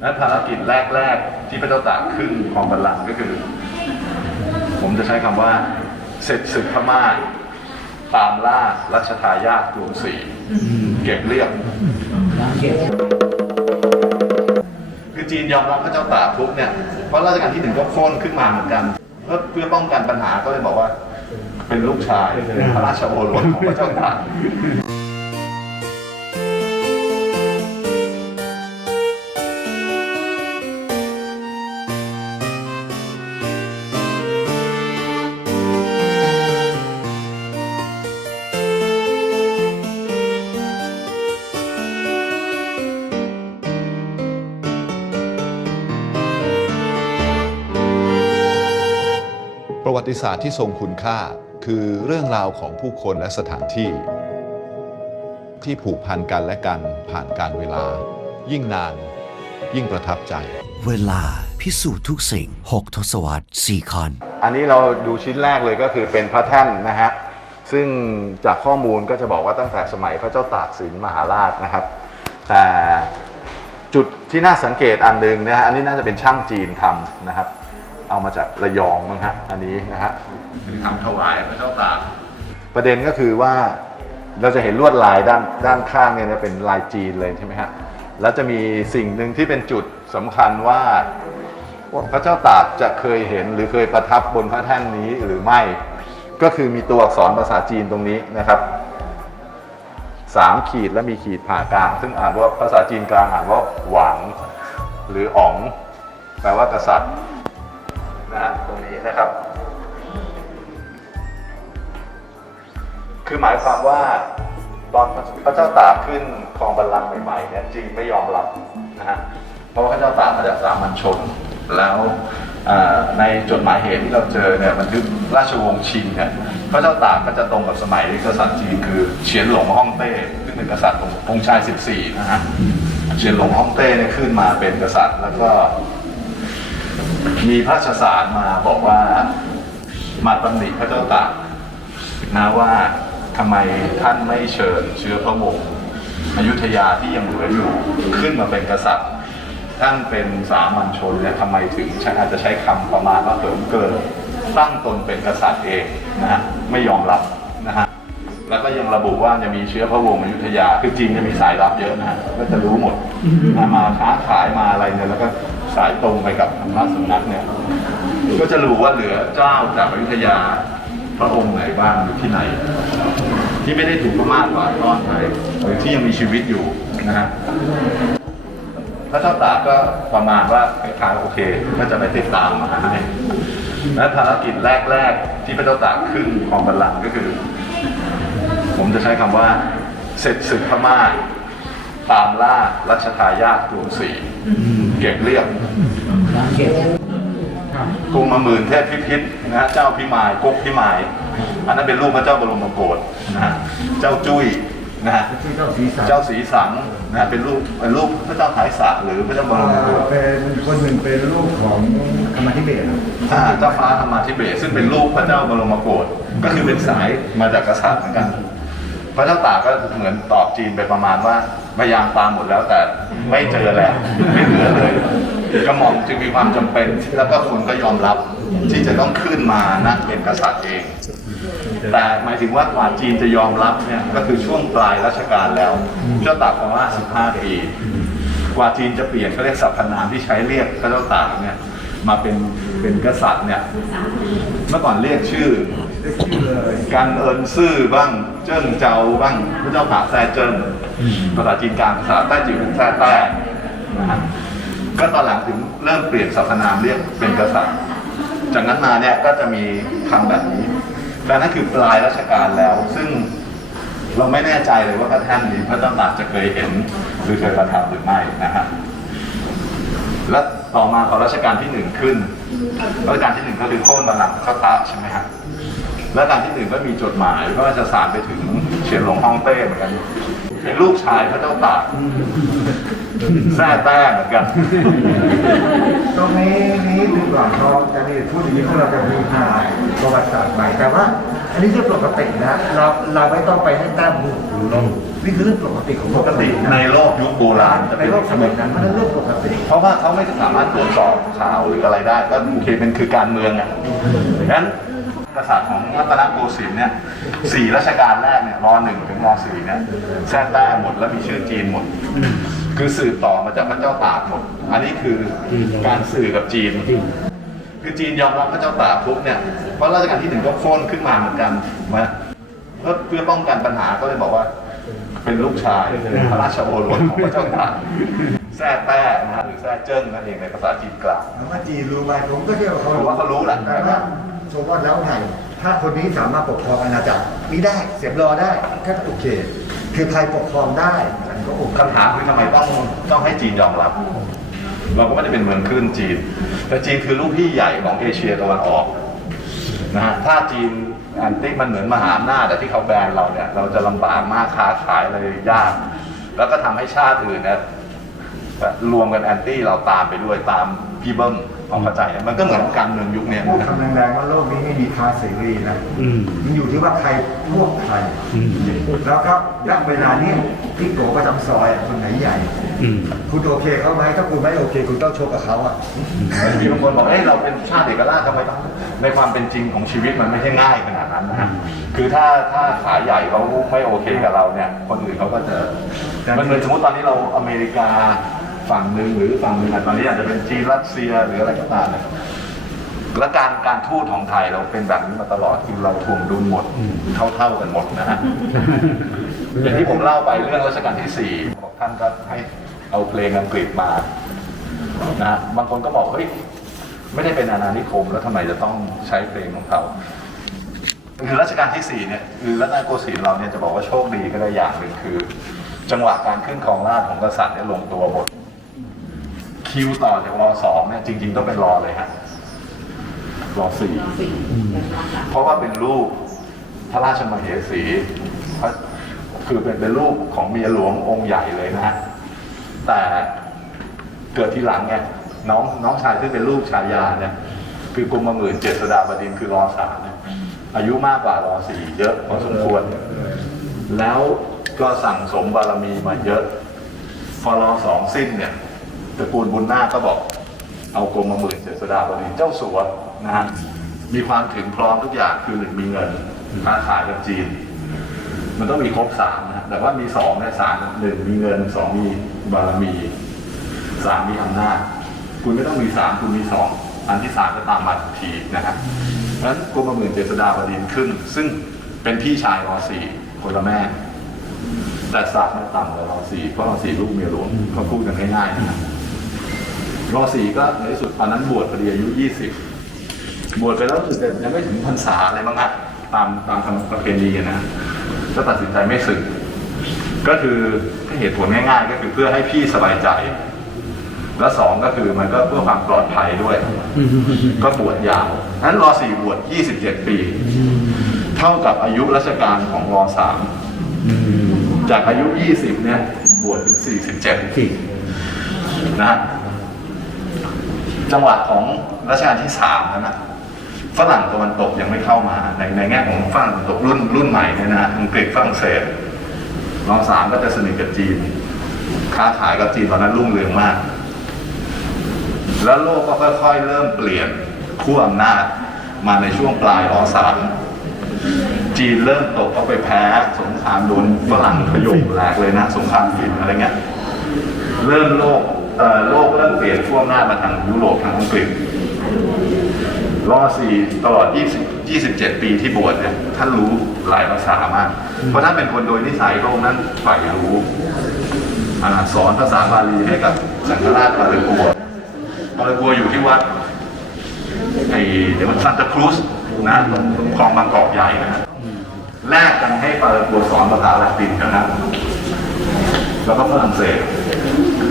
และภารกิจแรก ๆ ที่พระเจ้าตากขึ้นครองบัลลังก์ก็คือ ผมจะใช้คำว่า เสร็จศึกพม่าตามล่ารัชทายาทกรุงศรีเก็บเรียบคือจีนยอมรับพระเจ้าตากทุกเนี่ยเพราะรัชกาลที่หนึ่งก็โค่นขึ้นมาเหมือนกันเพื่อเพื่อป้องกันปัญหาก็เลยบอกว่า เป็นลูกชายเป็นพระราชโอรสของพระเจ้าตาก ติศาสตร์ที่ทรงคุณค่า คือเรื่องราวของผู้คนและสถานที่ ที่ผูกพันกันและกันผ่านการเวลา ยิ่งนาน ยิ่งประทับใจ เวลาพิสูจน์ทุกสิ่ง 6 ทศวรรษ4คอน อันนี้เราดูชิ้นแรกเลยก็คือเป็นพระแท่นนะฮะ ซึ่งจากข้อมูลก็จะบอกว่าตั้งแต่สมัยพระเจ้าตากสินมหาราชนะครับ แต่จุดที่น่าสังเกตอันหนึ่งนะฮะอันนี้น่าจะเป็นช่างจีนทำนะครับ เอามาจากระยองมั้งฮะอันนี้นะฮะคือทำถวายพระเจ้าตากประเด็นก็คือว่าเราจะเห็นลวดลายด้านด้านข้างเนี่ยนะเป็นลายจีนเลยใช่ไหมฮะแล้วจะมีสิ่งหนึ่งที่เป็นจุดสำคัญว่าพระเจ้าตากจะเคยเห็นหรือเคยประทับบนพระแท่นนี้หรือไม่ ก็คือมีตัวอักษรภาษาจีนตรงนี้นะครับสามขีดและมีขีดผ่ากลาง ซึ่งอ่านว่าภาษาจีนกลางอ่านว่าหวังหรืออ๋อง แปลว่ากษัตริย์ นะฮะตรงนี้นะครับ คือหมายความว่าตอนพระเจ้าตากขึ้นครองบัลลังก์ใหม่ๆเนี่ยจีนไม่ยอมรับนะฮะเพราะว่าพระเจ้าตากมาจากสามัญชนแล้วในจดหมายเหตุที่เราเจอเนี่ยบันทึกราชวงศ์ชิงเนี่ยพระเจ้าตากก็จะตรงกับสมัยกษัตริย์จีนคือเฉียนหลงฮ่องเต้ซึ่งเป็นกษัตริย์องค์ชาย 14 นะฮะเฉียนหลงฮ่องเต้เนี่ยขึ้นมาเป็นกษัตริย์แล้วก็ มีพระราชสารมาบอกว่ามาตำหนิพระเจ้าตากนะว่าทำไมท่านไม่เชิญเชื้อพระวงศ์อยุธยาที่ยังเหลืออยู่ขึ้นมาเป็นกษัตริย์ ท่านเป็นสามัญชนเนี่ยทำไมถึงอาจจะใช้คำประมาณว่าเหิมเกินตั้งตนเป็นกษัตริย์เองนะฮะไม่ยอมรับนะฮะแล้วก็ยังระบุว่าจะมีเชื้อพระวงศ์อยุธยา คือจีนจะมีสายลับเยอะนะฮะก็จะรู้หมดนะมาค้าขายมาอะไรเนี่ยแล้วก็ สายตรงไปกับอำนาจสำนักเนี่ย ก็จะรู้ว่าเหลือเจ้าจากอยุธยาพระองค์ไหนบ้างอยู่ที่ไหน ที่ไม่ได้ถูกพม่ากวาดต้อนไปหรือที่ยังมีชีวิตอยู่นะฮะพระเจ้าตากก็ประมาณว่าคล้ายๆโอเค ก็จะไปติดตามมาให้และภารกิจแรกๆ ที่พระเจ้าตากขึ้นของบัลลังก์ก็คือ ผมจะใช้คำว่าเสร็จศึกพม่า ตามล่ารัชทายาทกรุงศรีเก็บเรียบกรุงมาหมื่นเทพพิพิธนะฮะเจ้าพิมายกุ๊กพิมาย อันนั้นเป็นรูปพระเจ้าบรมโกศนะฮะเจ้าจุ้ยนะฮะเจ้าสีสังนะฮะเป็นรูปเป็นรูปพระเจ้าไถสระหรือพระเจ้าบรมโกศเป็นคนหนึ่งเป็นลูกของธรรมธิเบศครับอ่าเจ้าฟ้าธรรมาธิเบศรซึ่งเป็นรูปพระเจ้าบรมโกศก็คือเป็นสายมาจากกษัตริย์เหมือนกัน พระเจ้าตากก็เหมือนตอบจีนไปประมาณว่า พยายามตามหมดแล้วแต่ไม่เจอแล้วไม่เหลือเลยกระหม่อมจึงมีความจำเป็น แล้วก็คุณก็ยอมรับที่จะต้องขึ้นมานะเป็นกษัตริย์เอง แต่หมายถึงว่ากว่าจีนจะยอมรับเนี่ยก็คือช่วงปลายรัชกาลแล้วเจ้าตากประมาณ15 ปี กว่าจีนจะเปลี่ยนเขาเรียกสรรพนามที่ใช้เรียกพระเจ้าตากเนี่ยมาเป็นเป็นกษัตริย์เนี่ยเมื่อก่อนเรียกชื่อได้ชื่อเลยกันเอินซื่อบ้างเจิ้งเจ้าบ้างพระเจ้าผาแซ่เจิ้ง ภาษาจีนกลางภาษาใต้จีนเป็นแซ่แต้ก็ตอนหลังถึงเริ่มเปลี่ยนสรรพนามเรียกเป็นกษัตริย์จากนั้นมาเนี่ยก็จะมีคำแบบนี้แต่นั่นคือปลายรัชกาลแล้ว ซึ่งเราไม่แน่ใจเลยว่าพระท่านนี้พระเจ้าตากจะเคยเห็นหรือเคยประทับหรือไม่นะฮะและต่อมาพอรัชกาลที่หนึ่งขึ้นรัชกาลที่หนึ่งก็คือโค่นบัลลังก์พระเจ้าตาใช่ไหมฮะและการที่หนึ่งก็มีจดหมายก็จะสารไปถึงเฉียนหลงฮ่องเต้เหมือนกัน เป็นลูกชายพระเจ้าตากแท้แต้เหมือนกัน ตรงนี้นี้ดูก่อนเราจะมีพูดอย่างนี้พวกเราจะมีหาประวัติศาสตร์ใหม่แต่ว่า อันนี้เรื่องปกตินะเราเราไม่ต้องไปให้แต้มบุกหรือลงนี่คือเรื่องปกติของปกติในโลกยุคโบราณจะในเป็นโลกสมัยนั้นเพราะฉะนั้นเรื่องปกติเพราะว่าเขาไม่สามารถตรวจสอบข่าวหรืออะไรได้ก็โอเคเป็นคือการเมืองอะดังนั้น กษัตริย์ของรัตนโกสินทร์เนี่ยสี่รัชกาลแรกเนี่ยรอหนึ่งถึงรอสี่เนี่ยแท้แต้หมดแล้วมีชื่อจีนหมด คือสื่อต่อมาจากพระเจ้าตากหมด อันนี้คือการสื่อกับจีน คือจีนยอมรับพระเจ้าตากปุ๊บเนี่ยเพราะรัชกาลที่หนึ่งก็โค่นขึ้นมาเหมือนกันนะเพื่อเพื่อป้องกันปัญหาก็เลยบอกว่าเป็นลูกชายพระราชโอรสของพระเจ้าตากแท้แต้นะฮะหรือแท้เจิ้งนั่นเองในภาษาจีนกลางถามว่าจีนรู้ไหมผมก็เชื่อว่าเขาผมว่าเขารู้แหละ แต่ว่าสมมติว่าแล้วไงถ้าคนนี้สามารถปกครองอาณาจักรนี้ได้เสียบรอได้ก็โอเค คือใครปกครองได้มันก็โอเคคำถามคือทำไมต้องต้องให้จีนยอมรับ เราก็ไม่ได้เป็นเมืองคลื่นจีน แต่จีนคือลูกพี่ใหญ่ของเอเชียตะวันออกนะฮะถ้าจีนแอนตี้มันเหมือนมหาอำนาจแต่ที่เขาแบนเราเนี่ย เราจะลำบากมากค้าขายเลยยาก แล้วก็ทำให้ชาติอื่นเนี่ยรวมกันแอนตี้เราตามไปด้วยตามพี่เบิ้ม ของเข้าใจเนี่ยมันก็เหมือนการเมืองยุคเนี้ยพูดนะคำแรงๆว่าโลกนี้ไม่มีค้าเสรีนะอืมมันอยู่ที่ว่าใครพวกใครอืมแล้วก็ณเวลาเนี้ยที่โกประจำซอยอะคนไหนใหญ่อืมคุณโอเคเขาไหมถ้าคุณไม่โอเค คุณต้องชกกับเขาอะมีบางคนบอกเฮ้ยเราเป็นชาติเอกราชทำไมต้องในความเป็นจริงของชีวิตมันไม่ใช่ง่ายขนาดนั้นนะฮะคือถ้าถ้าขาใหญ่เขาไม่โอเคกับเราเนี่ย คนอื่นเขาก็จะมันเหมือนสมมติตอนนี้เราอเมริกา ฝั่งหนึ่งหรือฝั่งหนึ่งอะตอนนี้อาจจะเป็นจีนรัสเซียหรืออะไรก็ตามเลยและการการทูตของไทยเราเป็นแบบนี้มาตลอดคือเราทวงดุลหมดเท่าเท่าๆกันหมดนะฮะอย่างที่ผมเล่าไปเรื่องรัชกาลที่สี่บอกท่านก็ให้เอาเพลงอังกฤษมานะฮะบางคนก็บอกเฮ้ยไม่ได้เป็นอาณานิคมแล้วทำไมจะต้องใช้เพลงของเขาคือรัชกาลที่สี่เนี่ยคือรัตนโกสินทร์เราเนี่ยจะบอกว่าโชคดีก็ได้อย่างหนึ่งคือ จังหวะการขึ้นครองราชของกษัตริย์เนี่ยลงตัวหมด คิวต่อจากรอสองเนี่ยจริง ๆ ต้องเป็นรอเลยฮะรอสี่เพราะว่าเป็นลูกพระราชมเหสีพระคือเป็นเป็นลูกของเมียหลวงองค์ใหญ่เลยนะฮะแต่เกิดทีหลังไงน้องน้องชายที่งเป็นลูกชายาเนี่ย คือกรมหมื่นเจษฎาบดินทร์คือรอสามเนี่ยอายุมากกว่ารอสี่เยอะพอสมควร แล้วก็สั่งสมบารมีมาเยอะฟอรอสองสิ้นเนี่ย ตระกูลบุญนาคก็บอก เอากรมมาหมื่นเจษฎาบดินเจ้าสัวนะฮะมีความถึงพร้อมทุกอย่างคือหนึ่งมีเงินค้าขายกับจีน มันต้องมีครบสามนะแต่ว่ามีสองนี่ยสามหนึ่งมีเงินสองมีบารมีสามมีอำนาจคุณไม่ต้องมีสามคุณมีสองอันที่สามจะตามมาทีนะครับเพราะฉะนั้นกรมหมื่นเจษฎาบดินขึ้น ซึ่งเป็นพี่ชายรอสี่คนละแม่ แต่ศาสตร์มันต่ำกว่ารอสี่เพราะรอสี่ลูกเมียหลวงเขาพูดกันง่ายๆนะครับ รอสี่ก็ในที่สุดตอนนั้นบวชพอดีอายุยี่สิบบวชไปแล้วรู้สึกจะยังไม่ถึงพรรษาอะไรบ้างนะตามตามทำประเพณีนะก็ตัดสินใจไม่สึก ก็คือเหตุผลง่าย ๆ ก็คือเพื่อให้พี่สบายใจ และสองก็คือมันก็เพื่อความปลอดภัยด้วย ก็บวชยาวนั้นรอสี่บวช27ปี เท่ากับอายุราชการของรอสามจากอายุ20เนี่ยบวชถึง47สี่นะฮะ จังหวะของรัชกาลที่3นะนะฝรั่งตะวันตกยังไม่เข้ามา ในในแง่ของฝรั่งตะวันตกรุ่นรุ่นใหม่เนี่ยนะฮะอังกฤษฝรั่งเศสรองสามก็จะสนิทกับจีน ค้าขายกับจีนตอนนั้นรุ่งเรืองมาก แล้วโลกก็ค่อยๆเริ่มเปลี่ยนขั้วอำนาจมาในช่วงปลายรอสามจีนเริ่มตกเข้าไปแพ้ สงครามโดนฝรั่งขยมแหลกเลยนะ สงครามฟินอะไรเงี้ยเริ่มโลก โลกเริ่มเปลี่ยนช่วงหน้ามาทางยุโรปทางอังกฤษรอสี่ตลอด 20 27 ปีที่บวชเนี่ยท่านรู้หลายภาษามาก เพราะท่านเป็นคนโดยนิสัยโลกนั้นใฝ่รู้อ่าสอนภาษาบาลีให้กับสังฆราชปาเลกัวปาเลกัวอยู่ที่วัดไอ้เดี๋ยวมันซันตาครูสนะตรงตรงคลองบางกอกใหญ่นะฮะแลกกันให้ปาเลกัวสอนภาษาละตินกันนะแล้วก็ฝรั่งเศส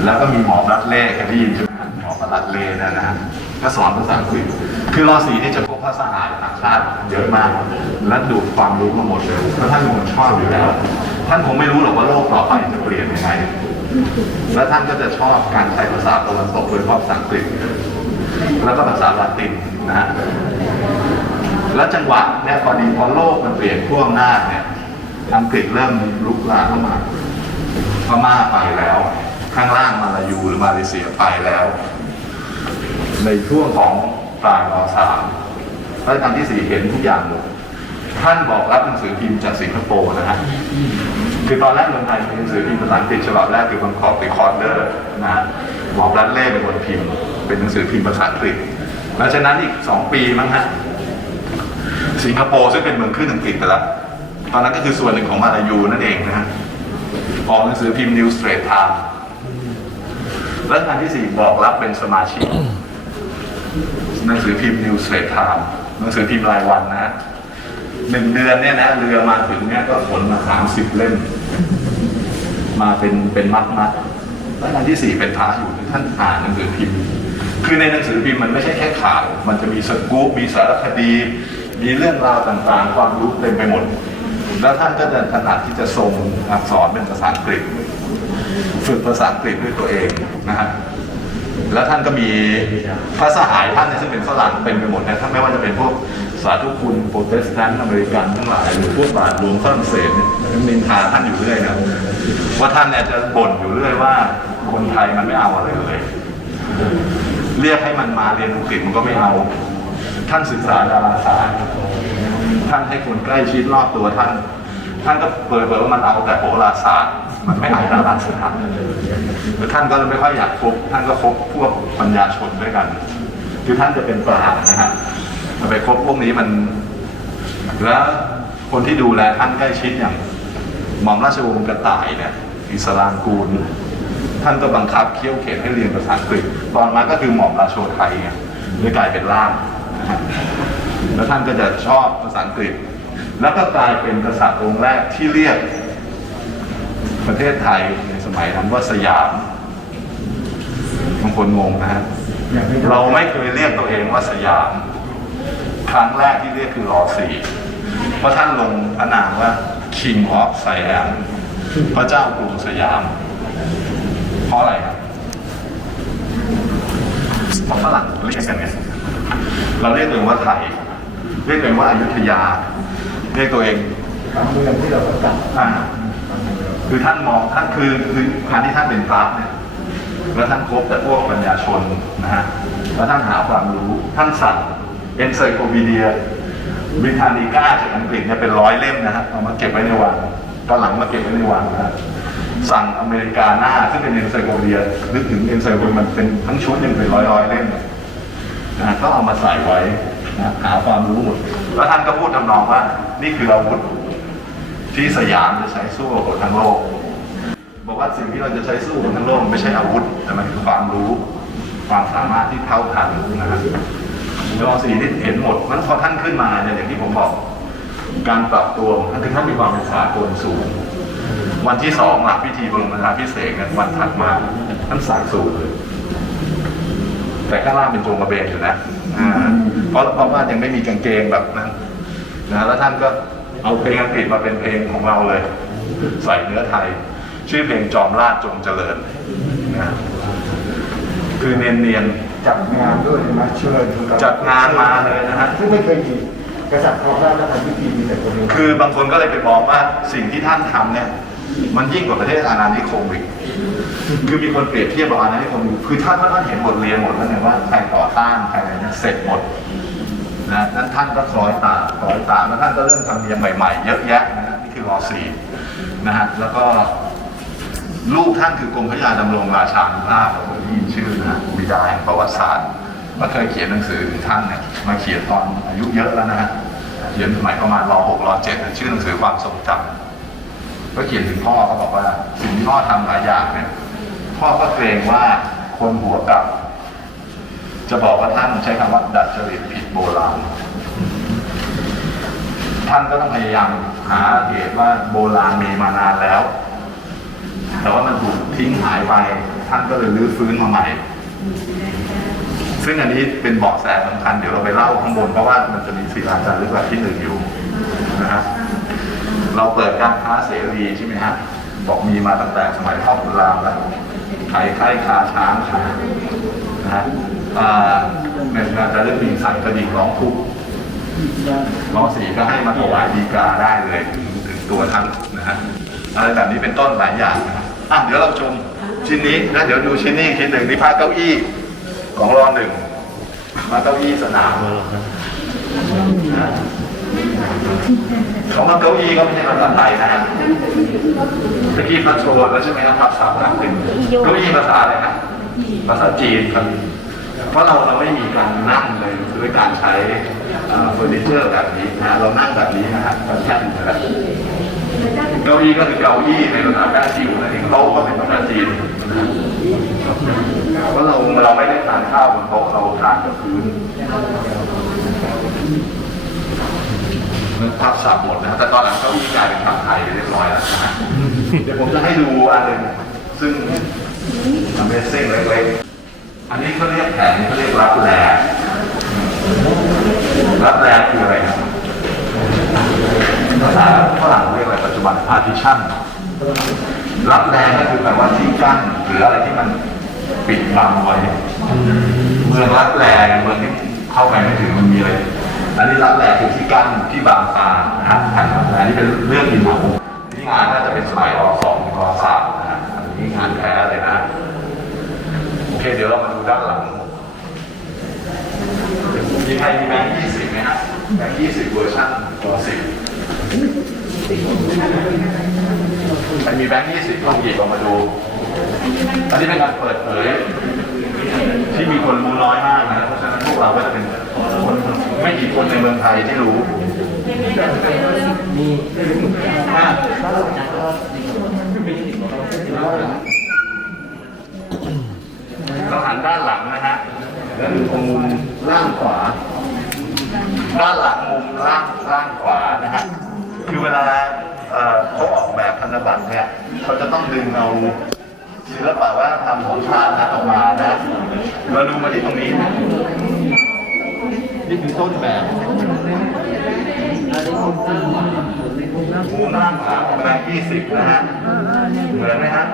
แล้วก็มีหมอรัดเล่เคยได้ยินใช่ไหมหมอรัดเล่นะนะฮะก็สอนภาษาอังกฤษคือรอสีนี่จะพบภาษาต่างชาติเยอะมาก และดูดความรู้มาหมดเลยเพราะท่านเป็นคนชอบอยู่แล้ว ท่านคงไม่รู้หรอกว่าโลกต่อไปจะเปลี่ยนยังไง และท่านก็จะชอบการใช้ภาษาตะวันตกโดยเฉพาะภาษาอังกฤษแล้วก็ภาษาละตินนะฮะแล้วจังหวะเนี่ยพอดีพอโลกมันเปลี่ยนช่วงหน้าเนี่ยอังกฤษเริ่มลุกลามเข้ามาพม่าไปแล้ว ข้างล่างมาลายูหรือมาเลเซียไปแล้ว ในช่วงของปลายรสามรัชกาลที่สี่เห็นทุกอย่างหมดท่านบอกรับหนังสือพิมพ์จากสิงคโปร์นะฮะคือตอนแรกเมืองไทยมีหนังสือพิมพ์ภาษาอังกฤษฉบับแรกคือบนขอบรีคอร์เดอร์นะฮะหมอบรัดเล่เป็นคนพิมพ์ เป็นหนังสือพิมพ์ภาษาอังกฤษหลังจากนั้นอีกสองปีมั้งฮะสิงคโปร์ซึ่งเป็นเมืองขึ้นอังกฤษไปแล้วตอนนั้นก็คือส่วนหนึ่งของมาลายูนั่นเองนะฮะออกหนังสือพิมพ์ New Straits Times รั ชกาลที่สี่บอกรับเป็นสมาชิก หนังสือพิมพ์ New Straits Times หนังสือพิมพ์รายวันนะหนึ่งเดือนเนี่ยนะเรือมาถึงเนี่ยก็ขนมาสามสิบเล่ม มาเป็นเป็นมัดมัดรัชกาลที่สี่เป็นพระอยู่ท่านอ่านหนังสือพิมพ์ คือในหนังสือพิมพ์มันไม่ใช่แค่ข่าว มันจะมีสกู๊ปมีสารคดี มีเรื่องราวต่างๆ ความรู้เต็มไปหมด แล้วท่านก็จะถนัดที่จะทรงอักษรเป็นภาษาอังกฤษ ฝึกภาษาอังกฤษด้วยตัวเองนะฮะแล้วท่านก็มีพระสหายท่านเนี่ยซึ่งเป็นฝรั่งเป็นไปหมดนะท่านไม่ว่าจะเป็นพวกสาธุคุณโปรเตสแตนต์อเมริกันทั้งหลายหรือพวกบาทหลวงฝรั่งเศสเนี่ยนินทาท่านอยู่เรื่อยนะว่าท่านเนี่ยจะบ่นอยู่เรื่อยว่าคนไทยมันไม่เอาอะไรเลย เรียกให้มันมาเรียนอังกฤษมันก็ไม่เอา ท่านศึกษาดาราศาสตร์ท่านให้คนใกล้ชิดรอบตัวท่าน ท่านก็เปิดเผยว่ามันเอาแต่โหราศาสตร์ มันไม่อาดาราศาสตร์แล้วท่านก็ไม่ค่อยอยากคบท่านก็คบพวกปัญญาชนด้วยกัน คือท่านจะเป็นปราชญ์นะฮะไปคบพวกนี้มัน แล้วคนที่ดูแลท่านใกล้ชิดอย่างหม่อมราชวงศ์กระต่ายเนี่ยอิสลามกูล ท่านก็บังคับเคี่ยวเข็นให้เรียนภาษาอังกฤษตอนมาก็คือหม่อมราชโชไทยไงเลยกลายเป็นล่ามแล้วท่านก็จะชอบภาษาอังกฤษ แล้วก็กลายเป็นกษัตริย์องค์แรกที่เรียก ประเทศไทยในสมัยนั้นว่าสยามบางคนงงนะฮะอย่างไม่ได้เราไม่เคยเรียกตัวเองว่าสยาม ครั้งแรกที่เรียกคือรอสี่เพราะท่านลงพระนามว่า King of Siam พระเจ้ากรุงสยาม เพราะอะไรครับเพราะฝรั่งเรียกกันไงเราเรียกตัวเองว่าไทย เรียกตัวเองว่าอายุทยา เรียกตัวเองบางเมืองที่เราประกาศอ่า คือท่านมองท่านคือคือการที่ท่านเป็นพระเนี่ยแล้วท่านคบแต่พวกปัญญาชนนะฮะแล้วท่านหาความรู้ท่านสั่งเอนไซโคปีเดียบริทานิก้าจากอังกฤษเนี่ยเป็นร้อยเล่มนะฮะเอามาเก็บไว้ในวังตอนหลังมาเก็บไว้ในวังนะฮะสั่งอเมริกาหน้าซึ่งเป็นเอนไซโคปีเดียนึกถึงเอนไซโคมันเป็นทั้งชุดยังเป็นร้อยร้อยๆเล่มนะฮะก็เอามาใส่ไว้นะหาความรู้หมดแล้วท่านก็พูดทำนองว่า นี่คืออาวุธ ที่สยามจะใช้สู้กับคนทั้งโลก บอกว่าสิ่งที่เราจะใช้สู้กับทั้งโลกไม่ใช่อาวุธ แต่มันคือความรู้ ความสามารถที่เท่าทันนะครับรอสีที่เห็นหมดนั้นพอท่านขึ้นมาเนี่ยอย่างที่ผมบอก การปรับตัวท่านคือท่านมีความเป็นสากลสูง วันที่สองหลักพิธีบรมราพิเศษเนี่ยวันถัดมาท่านใส่สูทเลยแต่ข้างล่างเป็นโจงกระเบนอยู่นะเพราะเพราะว่ายังไม่มีกางเกงแบบนั้นนะแล้วท่านก็ เอาเพลงอังกฤษมาเป็นเพลงของเราเลย ใส่เนื้อไทย ชื่อเพลงจอมราชจงเจริญนะคือเนียนจัดงานด้วยนะเชิญๆจัดงานมาเลยนะฮะ ซึ่งไม่เคยมีกษัตริย์ครองราชย์และทำพิธีมีแต่คนเดียวคือบางคนก็เลยไปมองว่าสิ่งที่ท่านทำเนี่ยมันยิ่งกว่าประเทศอาณานิคมอีกคือมีคนเปรียบเทียบกับอาณานิคมอยู่คือท่านท่านเห็นบทเรียนหมดแล้วเนี่ยว่าใครต่อต้านใครอะไรเนี่ยเสร็จหมด นะนั้นท่านก็คล้อยตามคล้อยตามแล้วท่านก็เริ่มทำเนียมใหม่ๆ เยอะแยะนะฮะนี่คือรอสี่นะฮะแล้วก็ลูกท่านคือกรมพระยาดำรงราชานุภาพเราเคยได้ยินชื่อนะบิดาแห่งประวัติศาสตร์ก็เคยเขียนหนังสือถึงท่านเนี่ยมาเขียนตอนอายุเยอะแล้วนะฮะเขียนสมัยประมาณรอหกรอเจ็ดชื่อหนังสือความทรงจำก็เขียนถึงพ่อเขาบอกว่าสิ่งที่พ่อทำหลายอย่างเนี่ยพ่อก็เกรงว่าคนหัวกลับ จะบอกว่าท่านใช้คำว่าดัดจริตผิดโบราณ ท่านก็ต้องพยายามหาเหตุว่าโบราณมีมานานแล้ว แต่ว่ามันถูกทิ้งหายไป ท่านก็เลยรื้อฟื้นมาใหม่ ซึ่งอันนี้เป็นเบาะแสสำคัญเดี๋ยวเราไปเล่าข้างบนเพราะว่ามันจะมีศิลาจารึกแบบที่หนึ่งอยู่นะฮะเราเปิดการค้าเสรีใช่ไหมฮะบอกมีมาตั้งแต่สมัยพ่อขุนรามแล้วขายไข่คาช้างขายนะฮะ ในงานจารึกมีสั่งกระดิ่งร้องทุกข์ร้องสีก็ให้มาถวายดีกาได้เลยถึงถึงตัวท่านนะฮะอะไรแบบนี้เป็นต้นหลายอย่างนะอะเดี๋ยวเราชมชิ้นนี้แล้วเดี๋ยวดูชิ้นนี้ชิ้นหนึ่งนี่ผ้าเก้าอี้ของรอหนึ่งมาเก้าอี้สนามเขามาเก้าอี้ก็ไม่ใช่ภาษาไทยนะฮะเมื่อกี้พัชโชว์แล้วใช่ไหมครับภาษาอังกฤษเก้าอี้ภาษาอะไรนะภาษาจีนครับ เพราะเราเราไม่มีการนั่งเลยด้วยการใช้เฟอร์นิเจอร์แบบนี้นะเรานั่งแบบนี้นะฮะแบบแท่นนะเก้าอี้ก็คือเก้าอี้ในภาษาแต้จิ๋วนั่นเองโต๊ะก็เป็นภาษาจีนเพราะเราเราไม่ได้ทานข้าวบนโต๊ะเราทานกับพื้นมันพับสับหมดนะแต่ตอนหลังเก้าอี้กลายเป็นพับไทยเรียบร้อยแล้วนะเดี๋ยวผมจะให้ดูอันหนึ่งซึ่งมันเป็นเส้นเล็กๆ อันนี้เขาเรียกแผนนี้เขาเรียกรับแลรับแลคืออะไรครับภาษาฝรั่งเรียกอะไรปัจจุบัน partition รับแรงก็คือแปลว่าที่กั้นหรืออะไรที่มันปิดบังไว้ เมืองรับแรงเมืองที่เข้าไปไม่ถึงมันมีอะไรอันนี้รับแรงคือที่กั้นที่บางตานะฮะอันนี้เป็นเรื่องอินโนนี่งานน่าจะเป็นสมัยรอสองรอสามนะฮะอันนี้งานแท้เลยนะโอเคเดี๋ยวเรามาดูด้านหลังมีใครมีแบงค์ยี่สิบไหมฮะแบงค์ยี่สิบเวอร์ชันรอสิบใครมีแบงค์ยี่สิบลองหยิบออกมาดูอันนี้เป็นการเปิดเผยที่มีคนรู้น้อยมากนะเพราะฉะนั้นพวกเราก็จะเป็นคนไม่กี่คนในเมืองไทยที่รู้อ่ะเราหันด้านหลังนะฮะแล้วดูตรงมุมล่างขวา ด้านหลังมุมล่างล่างขวานะฮะคือเวลาเอ่อเขาออกแบบพันธบัตรเนี่ยเขาจะต้องดึงเอาศิลปะวัฒนธรรมของชาตินั้นออกมานะเราดูมาที่ตรงนี้ นี่คือต้นแบบมุมล่างขวาของแบงค์ยี่สิบนะฮะ เหมือนไหมฮะ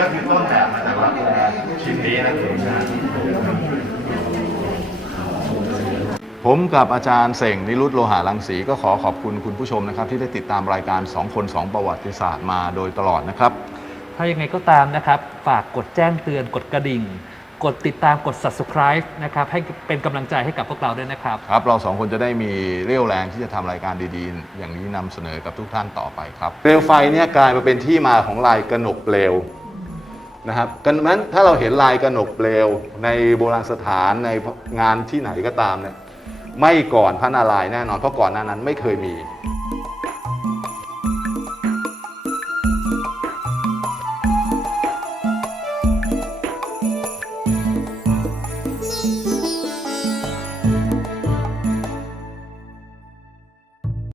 ก็คือต้นแบบมาจากรับแรงชิ้นนี้นั่นเองนะผมกับอาจารย์เส่งนิรุตโลหะรังสีก็ขอขอบคุณคุณผู้ชมนะครับ ที่ได้ติดตามรายการ 2 คน 2 ประวัติศาสตร์มาโดยตลอดนะครับ ถ้ายังไงก็ตามนะครับ ฝากกดแจ้งเตือนกดกระดิ่ง กดติดตามกด subscribe นะครับ ให้เป็นกำลังใจให้กับพวกเราด้วยนะครับ ครับ เราสองคนจะได้มีเรี่ยวแรงที่จะทำรายการดีๆ อย่างนี้นำเสนอกับทุกท่านต่อไปครับเปลวไฟเนี่ยกลายมาเป็นที่มาของลายกระหนกเปลว นะครับกันนั้นถ้าเราเห็นลายกระหนกเปลวในโบราณสถานในงานที่ไหนก็ตามเนี่ยไม่ก่อนพระนารายณ์แน่นอนเพราะก่อนหน้านั้นไม่เคยมี